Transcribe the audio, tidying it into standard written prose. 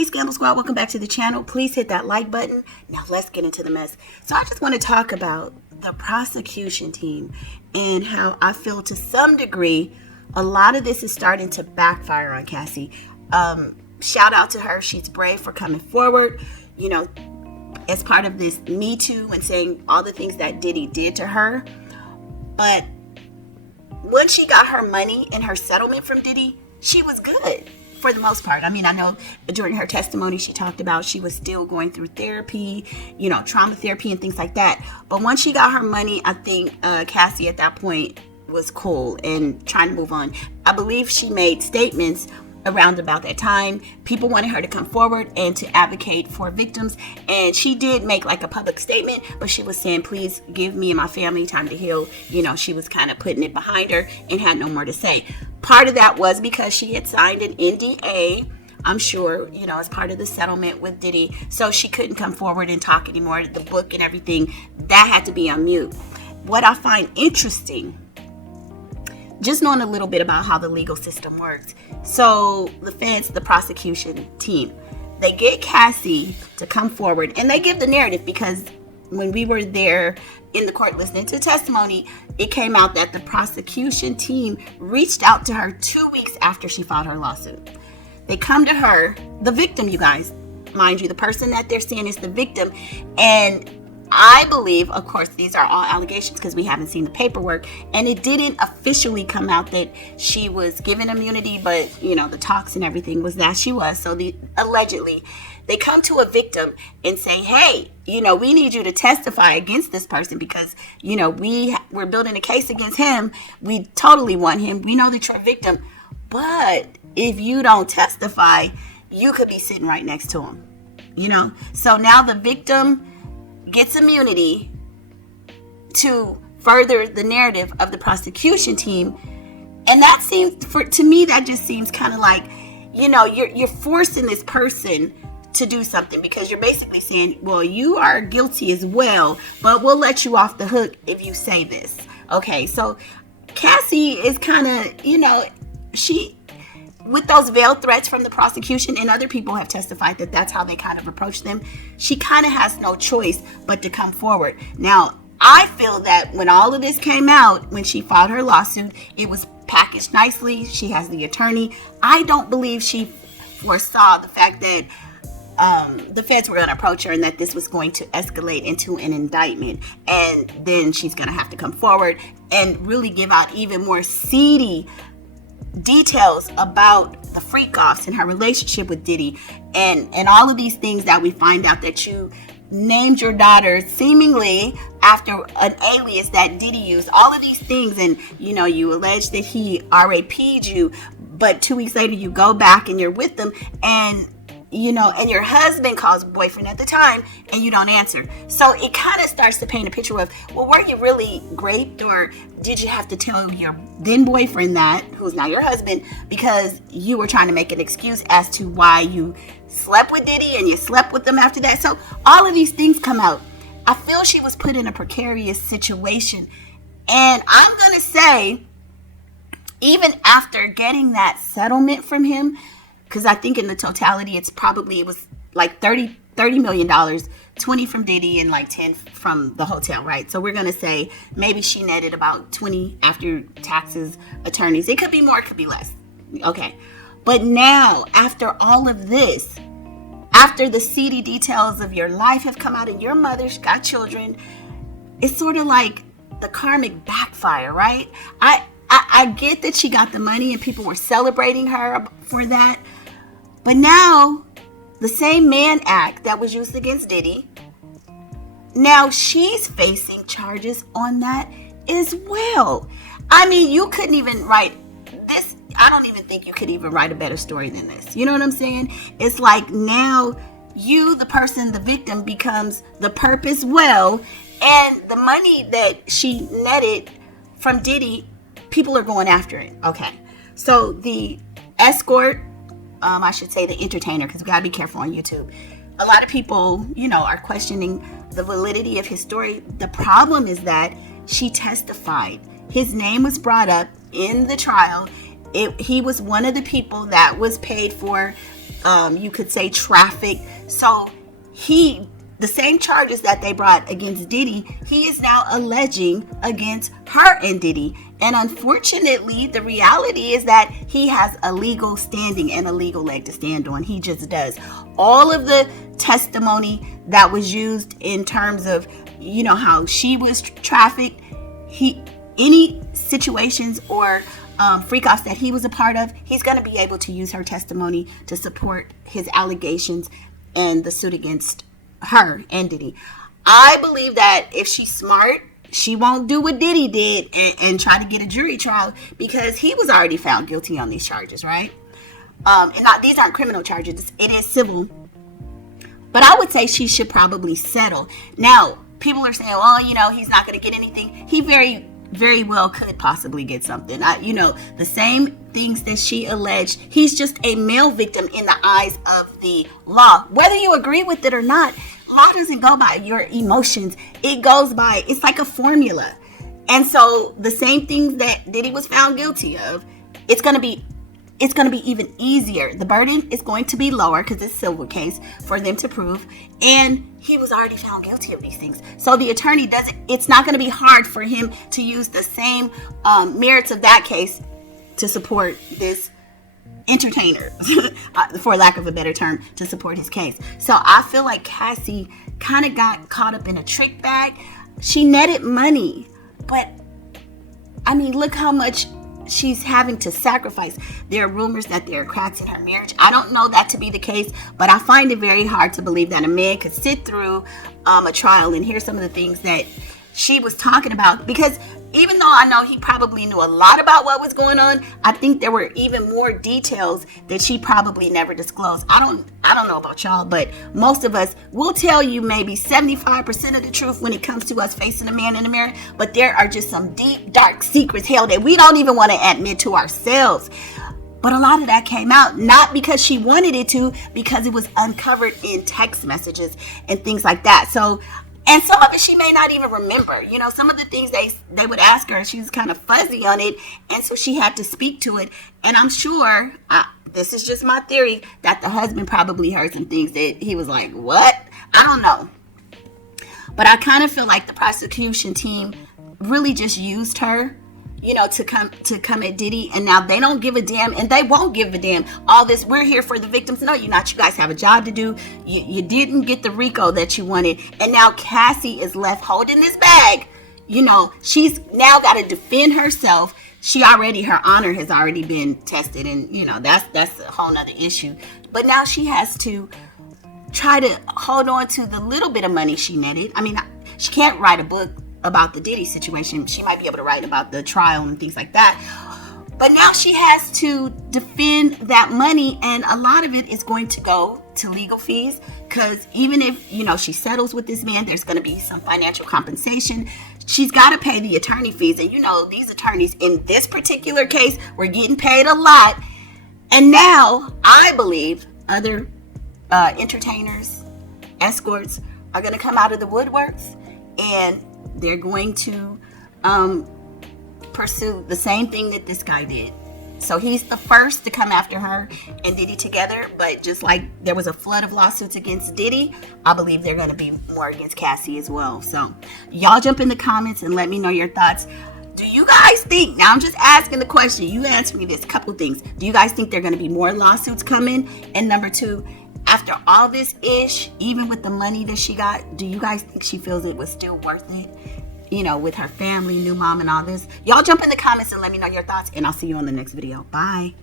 Hey Scandal Squad, welcome back to the channel. Please hit that like button. Now let's get into the mess. So I just want to talk about the prosecution team and how I feel to some degree a lot of this is starting to backfire on Cassie. Shout out to her. She's brave for coming forward, as part of this Me Too and saying all the things that Diddy did to her. But when she got her money and her settlement from Diddy, she was good. For the most part. I mean, I know during her testimony, she talked about she was still going through therapy, trauma therapy and things like that. But once she got her money, I think Cassie at that point was cool and trying to move on. I believe she made statements around about that time. People wanted her to come forward and to advocate for victims. And she did make like a public statement, but she was saying, please give me and my family time to heal. She was kind of putting it behind her and had no more to say. Part of that was because she had signed an NDA, I'm sure, as part of the settlement with Diddy. So she couldn't come forward and talk anymore. The book and everything, that had to be on mute. What I find interesting, just knowing a little bit about how the legal system works. So the feds, the prosecution team, they get Cassie to come forward and they give the narrative, because when we were there in the court listening to testimony, it came out that the prosecution team reached out to her 2 weeks after she filed her lawsuit. They come to her, the victim, you guys, mind you, the person that they're saying is the victim. And I believe, of course, these are all allegations because we haven't seen the paperwork, and it didn't officially come out that she was given immunity, but the talks and everything was that she was. So allegedly, they come to a victim and say, hey, we need you to testify against this person because, we're building a case against him. We totally want him. We know that you're a victim, but if you don't testify, you could be sitting right next to him, So now the victim gets immunity to further the narrative of the prosecution team. And that seems, to me, that just seems kind of like, you're forcing this person to do something because you're basically saying, well, you are guilty as well, but we'll let you off the hook if you say this. Okay, so Cassie is kind of, she, with those veiled threats from the prosecution, and other people have testified that that's how they kind of approach them, she kind of has no choice but to come forward. Now, I feel that when all of this came out, when she filed her lawsuit, it was packaged nicely. She has the attorney. I don't believe she foresaw the fact that the feds were going to approach her and that this was going to escalate into an indictment. And then she's going to have to come forward and really give out even more seedy details about the freak-offs and her relationship with Diddy and all of these things that we find out that you named your daughter seemingly after an alias that Diddy used. All of these things, and you allege that he RAP'd you, but 2 weeks later you go back and you're with them, and and your husband calls boyfriend at the time and you don't answer. So it kind of starts to paint a picture of, well, were you really raped, or did you have to tell your then boyfriend that, who's now your husband, because you were trying to make an excuse as to why you slept with Diddy and you slept with them after that? So all of these things come out. I feel she was put in a precarious situation. And I'm going to say, even after getting that settlement from him, because I think in the totality, it was like $30 million, 20 from Diddy and like 10 from the hotel, right? So we're going to say maybe she netted about 20 after taxes, attorneys. It could be more, it could be less. Okay. But now, after all of this, after the seedy details of your life have come out and your mother's got children, it's sort of like the karmic backfire, right? I get that she got the money and people were celebrating her for that. But now, the same Mann Act that was used against Diddy, now she's facing charges on that as well. I mean, you couldn't even write this. I don't even think you could even write a better story than this. You know what I'm saying? It's like now you, the person, the victim, becomes the perp as well. And the money that she netted from Diddy, people are going after it. Okay. So the escort, I should say the entertainer, because we got to be careful on YouTube. A lot of people, are questioning the validity of his story. The problem is that she testified. His name was brought up in the trial. He was one of the people that was paid for you could say trafficked. So the same charges that they brought against Diddy, he is now alleging against her and Diddy. And unfortunately, the reality is that he has a legal standing and a legal leg to stand on. He just does. All of the testimony that was used in terms of, how she was trafficked, any situations or freak-offs that he was a part of, he's going to be able to use her testimony to support his allegations and the suit against her and Diddy. I believe that if she's smart, she won't do what Diddy did and try to get a jury trial, because he was already found guilty on these charges, right? These aren't criminal charges. It is civil. But I would say she should probably settle. Now, people are saying, he's not going to get anything. He very, very well could possibly get something. The same things that she alleged. He's just a male victim in the eyes of the law. Whether you agree with it or not, law doesn't go by your emotions. It goes by, it's like a formula. And so the same things that Diddy was found guilty of, it's going to be even easier. The burden is going to be lower because it's a civil case for them to prove. And he was already found guilty of these things. So the attorney it's not going to be hard for him to use the same merits of that case to support this entertainer, for lack of a better term, to support his case. So I feel like Cassie kind of got caught up in a trick bag. She netted money, but look how much she's having to sacrifice. There are rumors that there are cracks in her marriage. I don't know that to be the case, but I find it very hard to believe that a man could sit through a trial and hear some of the things that she was talking about, because even though I know he probably knew a lot about what was going on, I think there were even more details that she probably never disclosed. I don't know about y'all, but most of us will tell you maybe 75% of the truth when it comes to us facing a man in the mirror, but there are just some deep, dark secrets held that we don't even want to admit to ourselves. But a lot of that came out, not because she wanted it to, because it was uncovered in text messages and things like that. So, and some of it she may not even remember. Some of the things they would ask her, she was kind of fuzzy on it, and so she had to speak to it. And I'm sure, this is just my theory, that the husband probably heard some things that he was like, what? I don't know. But I kind of feel like the prosecution team really just used her, to come at Diddy, and now they don't give a damn, and they won't give a damn. All this, we're here for the victims. No, you're not. You guys have a job to do. You didn't get the RICO that you wanted, and now Cassie is left holding this bag. She's now got to defend herself. Her honor has already been tested, and that's a whole nother issue. But now she has to try to hold on to the little bit of money she netted. She can't write a book about the Diddy situation. She might be able to write about the trial and things like that, but now she has to defend that money, and a lot of it is going to go to legal fees, because even if she settles with this man, there's going to be some financial compensation. She's got to pay the attorney fees, and these attorneys in this particular case were getting paid a lot. And now I believe other entertainers, escorts, are going to come out of the woodworks, and they're going to pursue the same thing that this guy did. So he's the first to come after her and Diddy together. But just like there was a flood of lawsuits against Diddy, I believe they're going to be more against Cassie as well. So y'all jump in the comments and let me know your thoughts. Do you guys think, now I'm just asking the question, you answer me this, couple things. Do you guys think there are going to be more lawsuits coming? And number two, after all this ish, even with the money that she got, do you guys think she feels it was still worth it? With her family, new mom, and all this. Y'all jump in the comments and let me know your thoughts, and I'll see you on the next video. Bye.